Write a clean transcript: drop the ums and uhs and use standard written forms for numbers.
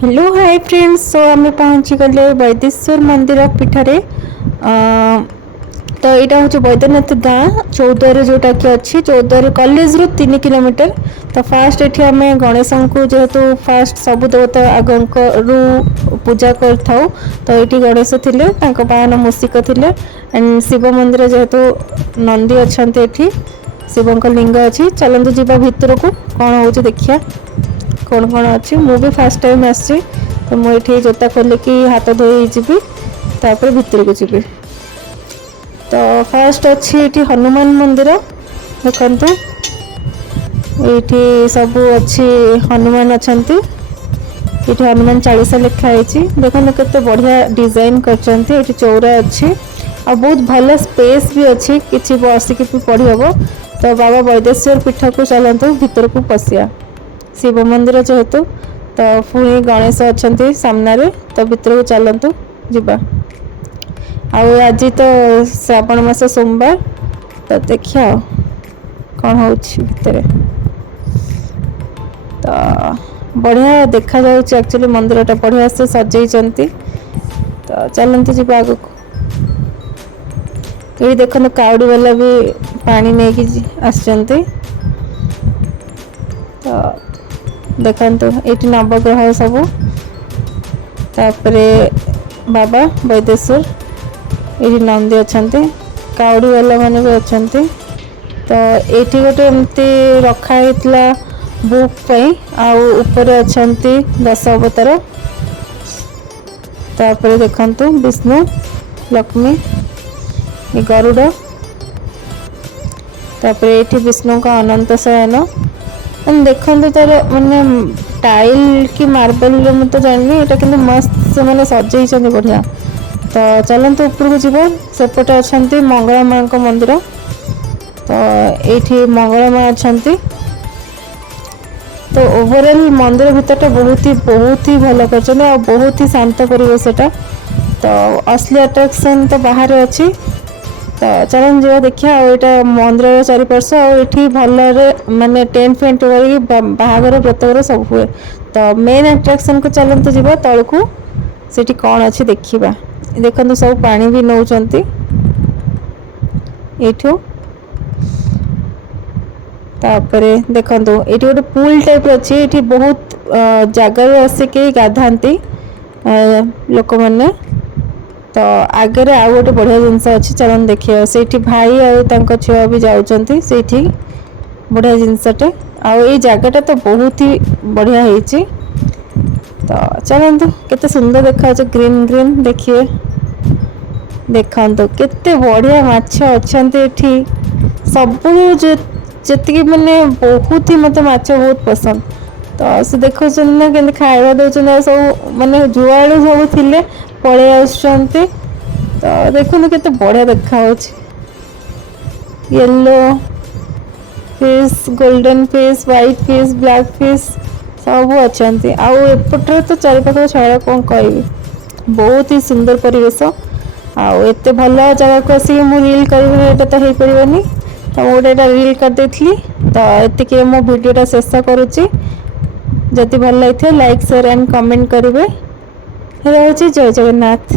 Hello hi friends. सो आम पहुँची गले वैदेश्वर मंदिर पीठरे। तो यहाँ हूँ बैद्यनाथ गाँ चौद्वार जोटा कि अच्छी चौद्वार कॉलेज रु 3 किलोमीटर। तो फास्ट ये आम गणेश को जेहेतु फास्ट सब देवता आग रु पूजा कर तो ये गणेश थिले बाहन मूषिक थिले एंड शिव मंदिर जेहेतु नंदी अच्छा ये शिव लिंग अच्छी। चलतु जी भितर को कौन हो देखिया कौन कौन अच्छी। मु भी फास्ट टाइम आसी तो मुझे जोता खोलिकी हाथ धोई जीवी तापर भितर को जीवी। तो फास्ट अच्छी ये हनुमान मंदिर देखु ये सब अच्छी हनुमान अच्छा ये हनुमान 40 लिखाई देखो केते बढ़िया डिजाइन कर चौरा अच्छी आ बहुत भल स्पेस भी अच्छी किसी बसिक भी पढ़ी हम। तो बाबा वैदेश्वर पीठ को चलतु भितर को पशिया शिव मंदिर जेहेतु तो पुणी गणेश अच्छा सामने तो भितर को चलतु जीवा। आज तो श्रावण मास सोमवार तो देखिया कौन हो भितर। तो बढ़िया देखा जाउछि एक्चुअली मंदिरटा बढ़िया से सजाई। तो चलते जी आग को ये देखो काउड़ी वाला भी पानी नहीं कि आसचंती। तो देखते ये नवग्रह सब तापरे बाबा वैदेश्वर ये नंदी अच्छा काउड़ी वाला माने भी अच्छा। तो ये गोटे एमती रखाई बुक पई ऊपर अच्छा 10 अवतार। तापर देखंतु विष्णु लक्ष्मी ये गरुड़ तापर ये विष्णु का अनंत शयन देखो तार माने टाइल कि मार्बल मुझे जाननी यहाँ कि मस्त से मैंने सजाई बढ़िया। तो चलते ऊपर को जीव सेपटे अच्छा मंगला माँ का मंदिर। तो ये मंगला माँ अच्छा तो ओवरऑल मंदिर भीतर बहुत ही भल कर बहुत ही शांत परिवेशटा। तो असली अट्राक्शन तो बाहर अच्छी। तो चलन जी देखिए यहाँ मंदिर चारिपार्श्व ये भल माने टेंट फेंट बाहागर व्रतवर सब हुए। तो मेन अट्राक्शन को चलते जी तल को सीटी कौन अच्छी देखा देखो सब पानी भी नौकरी ये तापरे देखंतु ये गोटे पूल टाइप अच्छी ये बहुत जगार आसिक गाधाती लोक मैंने। तो आगे आउ गोटे बढ़िया जिनस अच्छी चलन देखिए से भाई आउ छुआ भी जाऊँच से बढ़िया जिनसटे आई जगटा तो बहुत ही बढ़िया होती। तो चलतु केते सुंदर देखा ग्रीन ग्रीन देखिए देखंतु केते बढ़िया माछ अच्छा सब जी मैंने बहुत ही मत माछ बहुत पसंद। तो से देखो ना के खावा दौरान सब माने जुआड़ सब थिले पड़े आसुचंती। तो देखो केते बढ़िया देखा yellow fish golden fish white fish black fish सब अच्छा। आउपटे तो चारिपाख छाया कौन कह बहुत ही सुंदर परिवेश आत भल जगह को आसिक मुझे रील कर तो हो पारे तो मुझे रील करदे। तो ये मो वीडियोटा शेष करुच्ची जदि भल लगे लाइक शेयर एंड कमेंट करेंगे। रही जय जगन्नाथ।